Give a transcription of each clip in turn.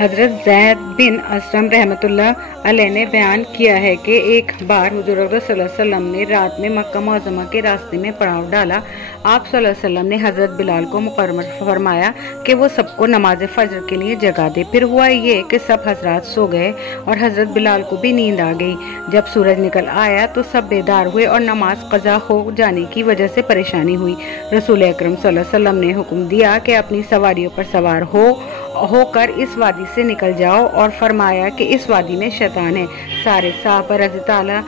حضرت زید بن اسلم رحمتullah علیہ نے بیان کیا ہے کہ ایک بار حضور اکرم صلی اللہ علیہ وسلم نے رات میں مکہ معظمہ کے راستے میں پڑاؤ ڈالا۔ آپ صلی اللہ علیہ وسلم نے حضرت بلال کو مقرر فرمایا کہ وہ سب کو نماز فجر کے لیے جگا دے۔ پھر ہوا یہ کہ سب حضرات سو گئے اور حضرت بلال کو بھی نیند آ گئی۔ جب سورج نکل آیا تو سب بیدار ہوئے اور نماز قضا ہو جانے کی وجہ سے پریشانی ہوئی۔ رسول اکرم صلی اللہ علیہ وسلم نے حکم دیا کہ اپنی سواریوں پر سوار ہو کر اس وادی سے نکل جاؤ، اور فرمایا کہ اس وادی میں شیطان ہے۔ سارے صحابہ رضی تعالیٰ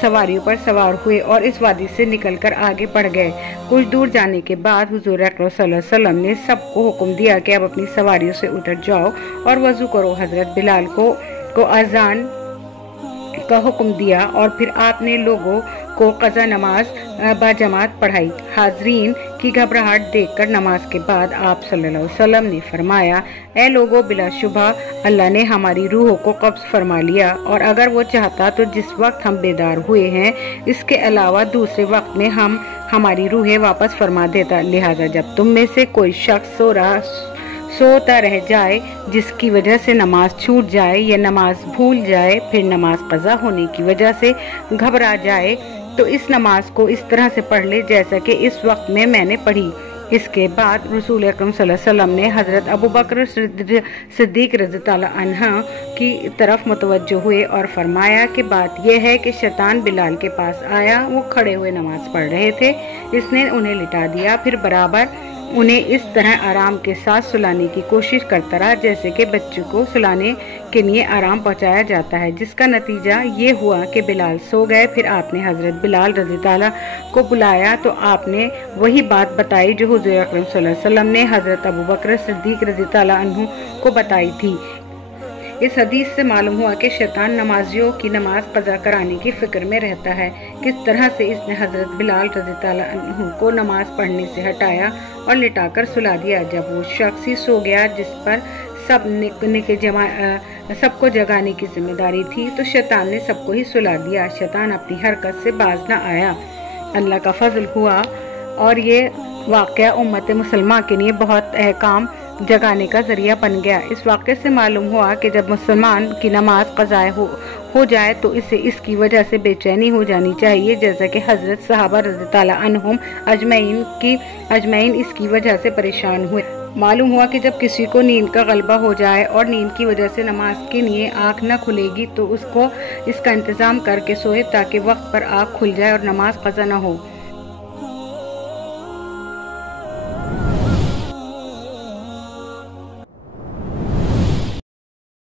سواریوں پر سوار ہوئے اور اس وادی سے نکل کر آگے بڑھ گئے۔ کچھ دور جانے کے بعد حضور اکرم صلی اللہ علیہ وسلم نے سب کو حکم دیا کہ اب اپنی سواریوں سے اتر جاؤ اور وضو کرو۔ حضرت بلال کو اذان کا حکم دیا اور پھر آپ نے لوگوں کو قضا نماز باجماعت پڑھائی۔ حاضرین کی گھبراہٹ دیکھ کر نماز کے بعد آپ صلی اللہ علیہ وسلم نے فرمایا، اے لوگوں، بلا شبہ اللہ نے ہماری روحوں کو قبض فرما لیا، اور اگر وہ چاہتا تو جس وقت ہم بیدار ہوئے ہیں اس کے علاوہ دوسرے وقت میں ہماری روحیں واپس فرما دیتا۔ لہٰذا جب تم میں سے کوئی شخص سوتا رہ جائے جس کی وجہ سے نماز چھوٹ جائے یا نماز بھول جائے، پھر نماز قضا ہونے کی وجہ سے گھبرا جائے، تو اس نماز کو اس طرح سے پڑھ لے جیسا کہ اس وقت میں نے پڑھی۔ اس کے بعد رسول اکرم صلی اللہ علیہ وسلم نے حضرت ابوبکر صدیق رضی اللہ عنہ کی طرف متوجہ ہوئے اور فرمایا کہ بات یہ ہے کہ شیطان بلال کے پاس آیا، وہ کھڑے ہوئے نماز پڑھ رہے تھے، اس نے انہیں لٹا دیا، پھر برابر انہیں اس طرح آرام کے ساتھ سلانے کی کوشش کرتا رہا جیسے کہ بچوں کو سلانے کے لیے آرام پہنچایا جاتا ہے، جس کا نتیجہ یہ ہوا کہ بلال سو گئے۔ پھر آپ نے حضرت بلال رضی اللہ کو بلایا تو آپ نے وہی بات بتائی جو حضور اکرم صلی اللہ علیہ وسلم نے حضرت ابوبکر صدیق رضی اللہ عنہ کو بتائی تھی۔ اس حدیث سے معلوم ہوا کہ شیطان نمازیوں کی نماز قضا کرانے کی فکر میں رہتا ہے۔ کس طرح سے اس نے حضرت بلال رضی اللہ عنہ کو نماز پڑھنے سے ہٹایا اور لٹا کر سلا دیا۔ جب وہ شخص ہی سو گیا جس پر سب کو جگانے کی ذمہ داری تھی، تو شیطان نے سب کو ہی سلا دیا۔ شیطان اپنی حرکت سے باز نہ آیا۔ اللہ کا فضل ہوا اور یہ واقعہ امت مسلمہ کے لیے بہت احکام جگانے کا ذریعہ بن گیا۔ اس واقعے سے معلوم ہوا کہ جب مسلمان کی نماز قضا ہو جائے تو اسے اس کی وجہ سے بے چینی ہو جانی چاہیے، جیسا کہ حضرت صحابہ رضی اللہ عنہم اجمعین اس کی وجہ سے پریشان ہوئے۔ معلوم ہوا کہ جب کسی کو نیند کا غلبہ ہو جائے اور نیند کی وجہ سے نماز کے لیے آنکھ نہ کھلے گی تو اس کا انتظام کر کے سوئے تاکہ وقت پر آنکھ کھل جائے اور نماز قضا نہ ہو۔